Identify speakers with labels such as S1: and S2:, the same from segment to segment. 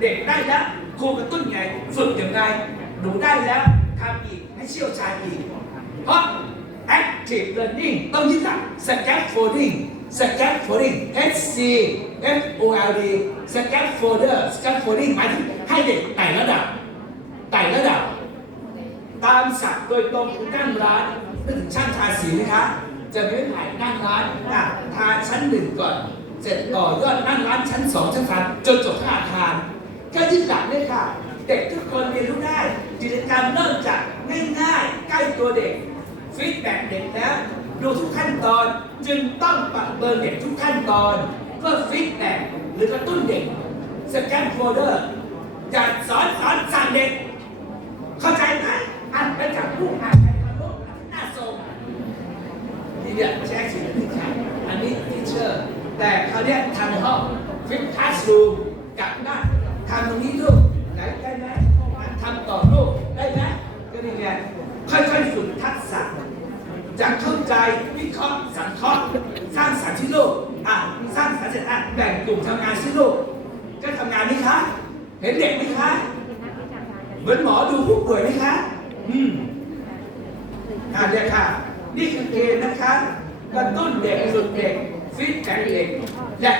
S1: เด็กได้แล้วครูกระตุ้นไง ฝึกยังไงหนูได้แล้วทำอีกให้เชี่ยวชาญอีก เพราะ active learning ต้องยึดหลัก scaffolding scaffolding S C F O L D scaffolder scaffolding หมายถึงให้เด็กไต่ระดับไต่ระดับ ตามศัพท์โดยตรงคือนั่งร้านนึกถึงช่างทาสีไหมคะจะไม่ถ่ายนั่งร้านอะทาชั้นหนึ่งก่อน เสร็จต่อยอดนั่งร้านชั้นสองชั้นสามจนจบทั้งอาคาร ก็ยึดหลักเลยค่ะ เด็กทุกคนเรียนรู้ได้ กิจกรรมเริ่มจากง่ายๆ ใกล้ตัวเด็กฟีดแบ็กเด็กแล้วดูทุกขั้นตอนจึงต้องปรับเบิร์นเด็กทุกขั้นตอนเพื่อฟีดแบ็กหรือกระตุ้นเด็กสแกนโฟลเดอร์จะสอนสอนสั่งเด็ก เข้าใจไหมอ่านไปจากผู้อ่านไปทำรูปหน้าทรงนี่เนี่ยไม่ใช่แอคชั่นที่ใช่อันนี้ทีเชอร์แต่เขาเนี่ยทำห้องฟิตคลาสรูม ร้างสรรค์ที่ลูกอะสร้างสรรค์เสร็จอะแบ่งกลุ่มทำงานที่ลูกก็ทำงานไหมคะ เห็นเด็กไหมคะ เหมือนหมอดูผู้ป่วยไหมคะ อืมอ่าเนี่ยค่ะ นี่คือเกณฑ์นะคะกระตุ้นเด็กฝึกเด็กฟิตแบ็กเด็กและ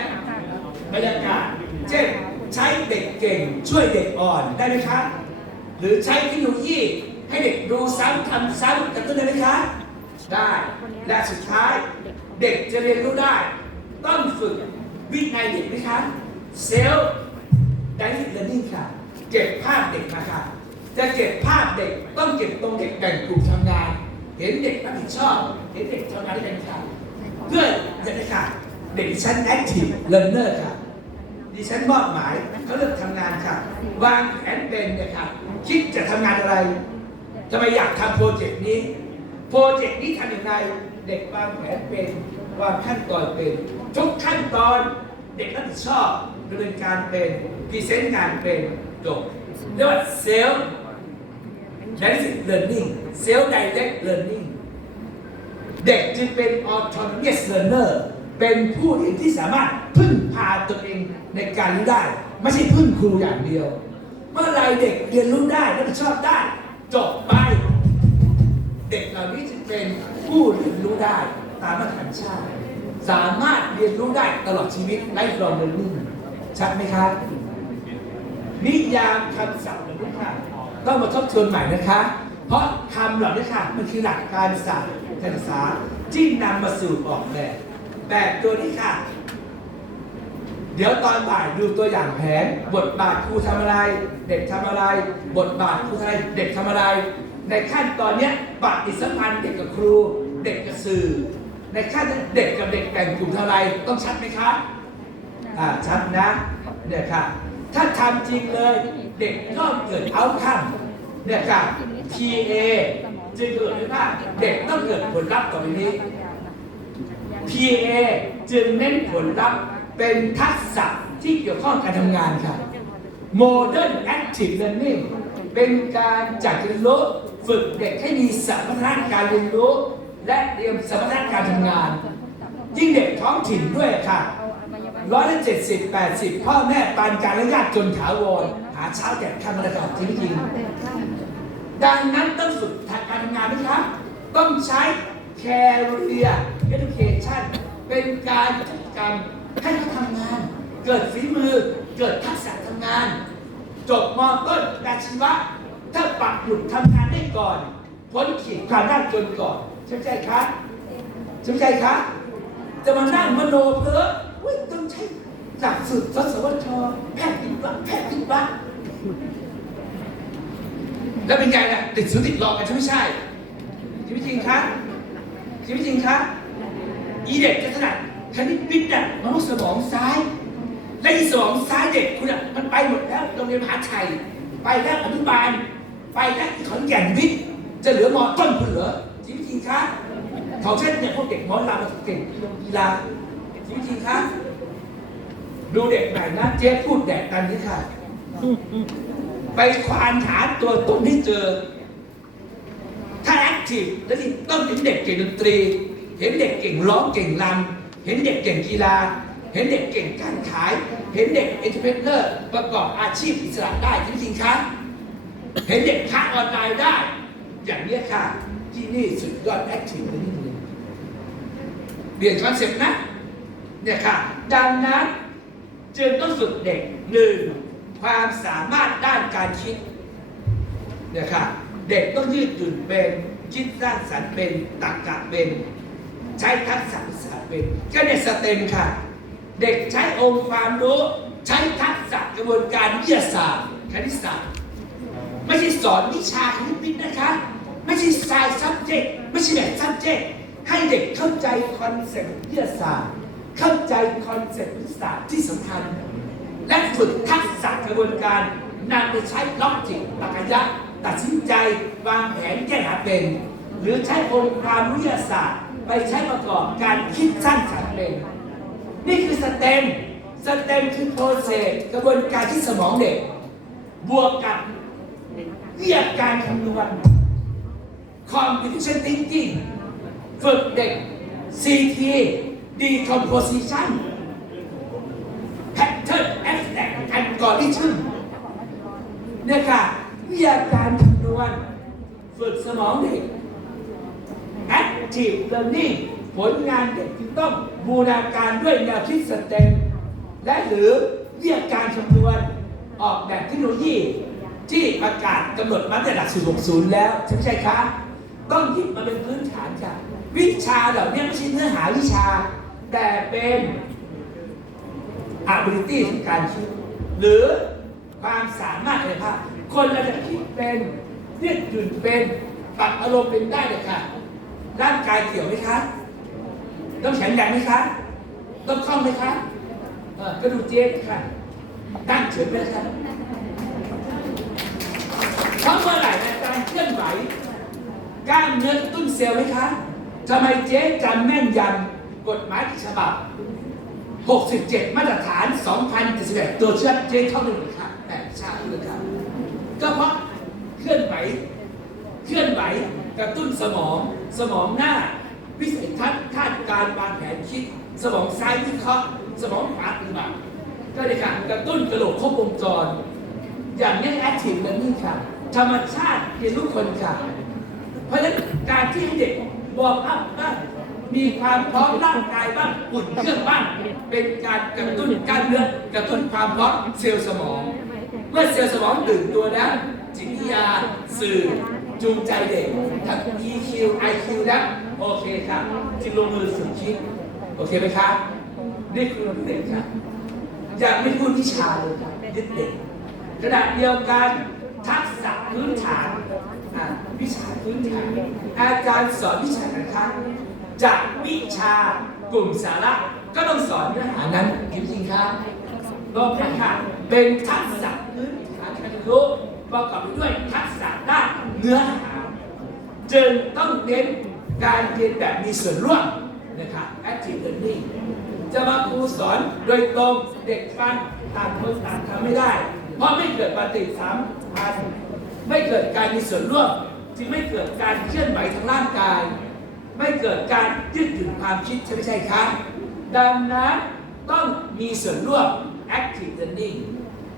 S1: บรรยากาศ เช่นใช้เด็กเก่งช่วยเด็กอ่อนได้ไหมคะ หรือใช้เทคโนโลยีให้เด็กดูซ้ำทำซ้ำกระตุ้นได้ไหมคะ ได้ และสุดท้าย เด็กจะเรียนรู้ได้ ต้องฝึกวินัยเด็กไหมคะเซลล์ไดฟ์เรียนนิ่งค่ะ เก็บภาพเด็กมาค่ะจะเก็บภาพเด็กต้องเก็บตรงเด็กแบ่งกลุ่มทำงาน เห็นเด็กรับผิดชอบ เห็นเด็กทำงานด้วยกันค่ะเพื่อจะได้ค่ะ เด็กดิฉัน active learner ค่ะดิฉันมอบหมายเขาเลือกทำงานค่ะ วางแผนเป็นเนี่ยค่ะคิดจะทำงานอะไรทำไมอยากทำโปรเจกต์นี้ โปรเจกต์นี้ทำอย่างไร เด็กวางแผนเป็นวางขั้นตอนเป็นทุกขั้นตอนเด็กรับผิดชอบดำเนินการเป็นพรีเซนต์งานเป็นจบเรียกว่าเซลล์ Direct Learning Self Direct Learning เด็กจึงเป็น autonomous learner เป็นผู้เรียนที่สามารถพึ่งพาตนเองในการเรียนได้ ไม่ใช่พึ่งครูอย่างเดียว เมื่อไรเด็กเรียนรู้ได้รับผิดชอบได้ จบไป เด็กเหล่านี้จึงเป็น ผู้เรียนรู้ได้ตามมาตรฐานชาติ สามารถเรียนรู้ได้ตลอดชีวิตไร้ฟรองเรียนรู้ชัดไหมครับนิยามคำศัพท์เหล่านี้ค่ะต้องมาทบทวนใหม่นะคะ เพราะคำเหล่านี้ค่ะมันคือหลักการศาสตร์การศึกษาที่นำมาสู่ออกแบบแบบตัวนี้ค่ะ เดี๋ยวตอนบ่ายดูตัวอย่างแผน บทบาทครูทำอะไร เด็กทำอะไร บทบาทครูทำอะไรเด็กทำอะไร ในขั้นตอนนี้ปฏิสัมพันธ์เด็กกับครู เด็กกับสื่อ ในขั้นนั้เด็กกับเด็กแบ่งกลุ่มเท่าไรต้องชัดไหมคะอ่าชัดนะเนี่ยค่ะ ถ้าทำจริงเลยเด็กย่อมเกิดเอาคัมเนี่ยค่ะ TA จึงเกิดขึ้นว่าเด็กต้องเกิดผลลัพธ์ต่อไปนี้ PA จึงเน้นผลลัพธ์เป็นทักษะที่เกี่ยวข้องการทำงานค่ะ Modern Active Learning เป็นการจัดเรียนรู้ ฝึกเด็กให้มีสมรรถนะการเรียนรู้ และเตรียมสมรรถนะการทำงาน ยิ่งเด็กท้องถิ่นด้วยค่ะร้อยละเจ็ดสิบแปดสิบพ่อแม่ปานกลารและยากจนถาวรหาเช้าแดกข้ามมาตลอดชีวิตจริง ดังนั้นต้องฝึกทางการทำงานนะครับ ต้องใช้ career education เป็นการจัดการให้เขาทำงาน เกิดฝีมือเกิดทักษะทำงาน จบมต้นอาชีวะ ถ้าปักหมุดทำงานได้ก่อนพ้นขีดความยากจนก่อนใช่ไหมใช่ครับใช่ไหมใช่ครับจะมานั่งมโนเพ้ออุ้ยต้องใช้หลักสูตรสสวชแพทย์วิบัติแพทย์วิบัติแล้วเป็นไงล่ะติดสูติดรอกกันใช่ไม่ใช่ชีวิตจริงครับชีวิตจริงครับอีเด็กจะถนัดคณิตวิทย์อะมันต้องสมองซ้ายและอีสมองซ้ายเด็กคุณอะมันไปหมดแล้วโรงเรียนมหาชัยไปแล้วอนุบาล ไปแล้วที่ขอนแก่นวิทย์จะเหลือมอต้นคุณเหรอชีวิตจริงครับเขาเช่นเนี่ยพวกเด็กมอลำเก่งกีฬาชีวิตจริงครับดูเด็กไหนนะเจ๊พูดแดกกันนี่ค่ะ ไปควานหาตัวตนที่เจอ ถ้าแอคทีฟแล้วที่ต้องเห็นเด็กเก่งดนตรี เห็นเด็กเก่งร้องเก่งรำเห็นเด็กเก่งกีฬา เห็นเด็กเก่งการขาย เห็นเด็กเอ็นเตอร์เพเนอร์ประกอบอาชีพอิสระได้จริงๆคะ เห็นเด็กค้าออนไลน์ได้ อย่างนี้ค่ะ ที่นี่สุดยอดแอคทีฟเลยนี่เลยเปลี่ยนคอนเซ็ปต์นะ เนี่ยค่ะ ดังนั้นจึงต้องฝึกเด็กหนึ่งความสามารถด้านการคิดเนี่ยค่ะ เด็กต้องยืดหยุ่นเป็นคิดสร้างสรรค์เป็นตรรกะเป็น ใช้ทักษะศาสตร์เป็น ก็เนี่ยสเต็มค่ะ เด็กใช้องค์ความรู้ ใช้ทักษะกระบวนการวิทยาศาสตร์คณิตศาสตร์ ไม่ใช่สอนวิชาคณิตวิทย์นะคะ ไม่ใช่ science subject ไม่ใช่แบบ subject ให้เด็กเข้าใจคอนเซ็ปต์วิทยาศาสตร์ เข้าใจคอนเซ็ปต์วิทยาศาสตร์ที่สำคัญ และฝึกทักษะกระบวนการนำไปใช้ล็อกจิกปัญญาตัดสินใจวางแผนแก้หาเป็น หรือใช้องค์ความวิทยาศาสตร์ ไปใช้ประกอบการคิดสร้างสรรค์เป็นนี่คือสเต็มสเต็มคือโปรเซสกระบวนการที่สมองเด็ก บวกกับ วิทยาการคำนวณ computation thinking ฝึกเด็ก CT decomposition pattern abstract algorithm เนี่ยค่ะวิทยาการคำนวณ ฝึกสมองเด็ก active learning ผลงานเด็กจึงต้องบูรณาการด้วยแนวคิดสเต็มและหรือวิทยาการคำนวณ ออกแบบเทคโนโลยี ที่ประกาศกำหนดมาตั้งแต่หลักสูตร60 แล้วใช่ไม่ใช่คะต้องหยิบมาเป็นพื้นฐานค่ะวิชาเหล่านี้ไม่ใช่เนื้อหาวิชา แต่เป็น ability ทางการคิดหรือความสามารถในภาพคนเราจะคิดเป็นเรียืดหยุ่นเป็นปรับอารมณ์เป็นได้เลยค่ะ ร่างกายเกี่ยวไหมคะต้องแข็งแรงไหมคะต้องคล่องไหมคะกระดูกเจ๊ค่ะตั้งเฉยไหมคะ เพราะเมื่อไหร่ในการเคลื่อนไหวกล้ามเนื้อกระตุ้นเซลล์ไหมคะทำไมเจ๊จำแม่นยำกฎหมายฉบับ 67 มาตรฐาน 2071ตัวเชื่อเจ๊เข้าหนึ่งครับแปดชาติเลยครับ ก็เพราะเคลื่อนไหว เคลื่อนไหวกระตุ้นสมอง สมองหน้า วิสัยทัศน์คาดการวางแผนคิด สมองซ้ายวิเคราะห์สมองขวาปฏิบัติก็เลยค่ะกระตุ้นกระโหลกครบวงจร อย่างนี้แอคทีฟเลอร์นิ่งค่ะ ธรรมชาติเรียนรู้คนค่ะ เพราะฉะนั้นการที่ให้เด็กวอร์มอัพบ้างมีความพร้อมร่างกายบ้างอุ่นเครื่องบ้างเป็นการกระตุ้นกล้ารเลือดกระตุ้นความพร้อมเซลล์สมอง เมื่อเซลล์สมองตื่นตัวแล้วจิตวิทยาสื่อจูงใจเด็กทั้ง EQ IQ แล้วโอเคครับจึงลงมือฝึกคิดโอเคไหมครับนี่คือเด็กครับอย่าไม่พูดวิชาเลยครับเด็กขณะเดียวกันทัก พื้นฐานอะวิชาพื้นฐานอาจารย์สอนวิชาการค้าจากวิชากลุ่มสาระก็ต้องสอนเนื้อหานั้นจริงๆครับรวมทั้ค่ะเป็นทักษะพื้นฐานการเรียนรู้ประกอบไปด้วยทักษะด้านเนื้อหาจึงต้องเน้นการเรียนแบบมีส่วนร่วมนะครับ active learning จะมาครูสอนโดยตรงเด็กฟังต่างคนต่างทำไม่ได้ เพราะไม่เกิดปฏิสัมพันธ์ ไม่เกิดการมีส่วนร่วมจึงไม่เกิดการเคลื่อนไหวทางร่างกาย ไม่เกิดการยืดหยุ่นความคิดใช่ไม่ใช่คะดังนั้นต้องมีส่วนร่วม active learning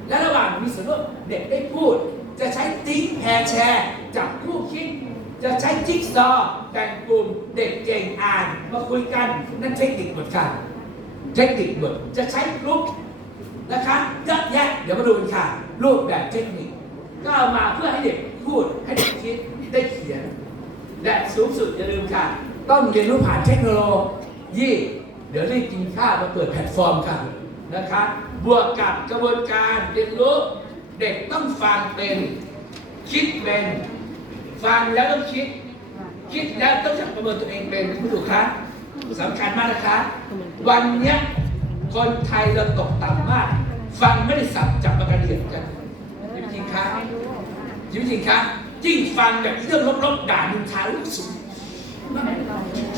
S1: และระหว่างมีส่วนร่วมเด็กได้พูด จะใช้ติ้งแพรแชร์จับคู่คิด จะใช้จิ๊กซอว์แบ่งกลุ่มเด็กเก่งอ่านมาคุยกันนั่นเทคนิคหมดค่ะเทคนิคหมดจะใช้กรุ๊ปนะคะเยอะแยะเดี๋ยวมาดูกันค่ะรูปแบบเทคนิค ก็เอามาเพื่อให้เด็กพูดให้เด็กคิดได้เขียน และสูงสุด อย่าลืมค่ะ ต้องเรียนรู้ผ่านเทคโนโลยีเดี๋ยวรีบกินข้าวมาเปิดแพลตฟอร์มค่ะนะคะบวกกับกระบวนการเรียนรู้เด็กต้องฟังเป็นคิดเป็นฟังแล้วต้องคิด คิดแล้วต้องจับประเมินตัวเองเป็นผู้ชมคะสำคัญมากนะคะวันนี้คนไทยเราตกต่ำมาก ฟังไม่ได้สับจับประกันเดียดกันจริงคะจริงๆคะยิ่งฟังแบบเรื่องลบๆด่านินทาลูกสุด 嗯。